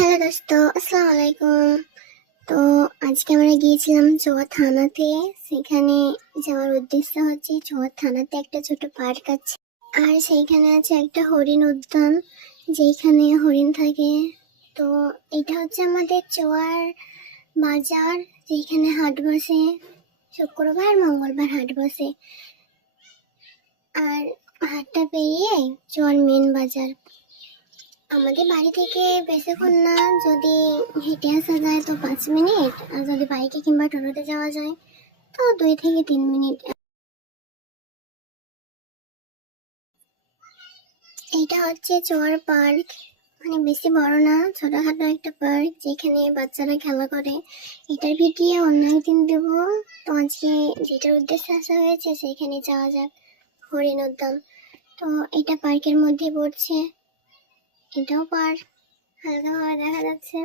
Hello দোস্ত, আসসালামু আলাইকুম। তো আজকে আমরা গিয়েছিলাম চোয়া থানাতে। সেখানে যাওয়ার উদ্দেশ্য হচ্ছে চোয়া থানাতে একটা ছোট পার্ক আছে, আর সেইখানে আছে একটা হরিণ উদ্যান যেখানে হরিণ থাকে। তো এটা হচ্ছে আমাদের চোয়ার বাজার, যেখানে হাট বসে। শুক্রবার মঙ্গলবার হাট বসে, আর হাটটা পেরিয়ে চোয়ার মেন বাজার। আমাদের বাড়ি থেকে বেশিক্ষণ না, যদি হেঁটে আসা যায় তো 5 মিনিট, আর যদি বাইকে কিংবা টোটোতে যাওয়া যায় তো 2 থেকে 3 মিনিট। এইটা হচ্ছে চোয়ার পার্ক, মানে বেশি বড় না, ছোটখাটো একটা পার্ক যেখানে বাচ্চারা খেলা করে। এটার ভিডিও অন্য একদিন দেবো। তো আজকে যেটার উদ্দেশ্যে আসা হয়েছে সেখানে যাওয়া যাক, হরিণ উদ্যান। তো এটা পার্কের মধ্যে পড়ছে, এটাও পার্ক, হালকাভাবে দেখা যাচ্ছে।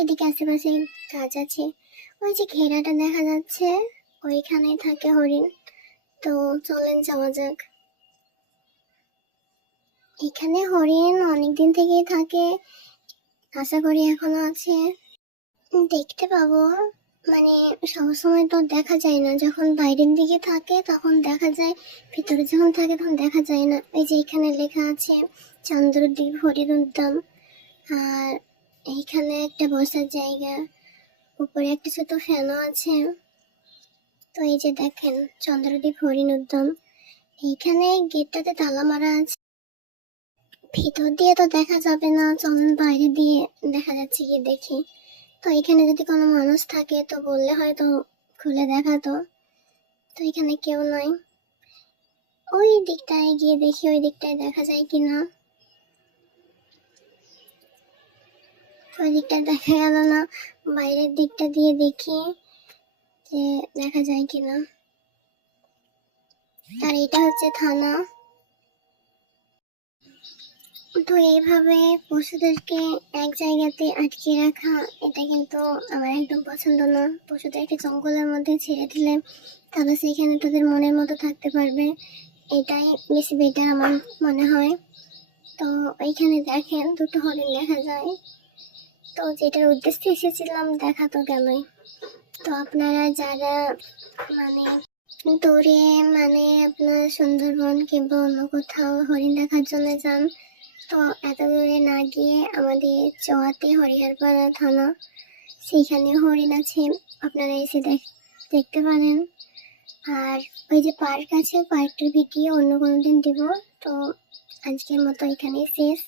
এদিকে আশেপাশে গাছ আছে, ওই যে ঘেরাটা দেখা যাচ্ছে ওইখানে থাকে হরিণ। তো চলেন যাওয়া যাক। এখানে হরিণ অনেকদিন থেকেই থাকে, আশা করি এখনো আছে। দেখতে পাবো, মানে সবসময় তো দেখা যায় না, যখন বাইরের দিকে থাকে তখন দেখা যায়, ভিতরে যখন থাকে তখন দেখা যায় না। এই যে এখানে লেখা আছে চন্দ্রদ্বীপ হরিণ উদ্যান, আর এইখানে একটা বসার জায়গা, উপরে একটা ছোট ফ্যানও আছে। তো এই যে দেখেন চন্দ্রদ্বীপ হরিণ উদ্যান, এইখানে গেটটাতে তালা মারা আছে। ভিতর দিয়ে তো দেখা যাবে না, চলুন বাইরে দিয়ে দেখা যাচ্ছে গিয়ে দেখি। তো এখানে যদি কোনো মানুষ থাকে তো বললে হয়তো খুলে দেখাতো। তো এখানে কেউ নাই, ওই দিকটায় গিয়ে দেখি ওই দিকটায় দেখা যায় কিনা। ওই দিকটা দেখা গেল না, বাইরের দিকটা দিয়ে দেখি যে দেখা যায় কিনা। আর এটা হচ্ছে থানা। তো এইভাবে পশুদেরকে এক জায়গাতে আটকে রাখা, এটা কিন্তু আমার একদম পছন্দ না। পশুদেরকে জঙ্গলের মধ্যে ছেড়ে দিলে তারা সেখানে তাদের মনের মতো থাকতে পারবে, এটাই বেশি বেটার আমার মনে হয়। তো এইখানে দেখেন দুটো হরিণ দেখা যায়। তো যেটার উদ্দেশ্যে এসেছিলাম দেখা তো গেলই। তো আপনারা যারা মানে দূরে, মানে আপনার সুন্দরবন কিংবা অন্য কোথাও হরিণ দেখার জন্য যান, তো এত দূরে না গিয়ে আমাদের চোয়াতে হরিহরপাড়া থানা, সেইখানে হরিণ আছে, আপনারা এসে দেখতে পারেন। আর ওই যে পার্ক আছে, পার্কটার ভিডিও অন্য কোনো দিন দেবো। তো আজকের মতো এখানেই শেষ।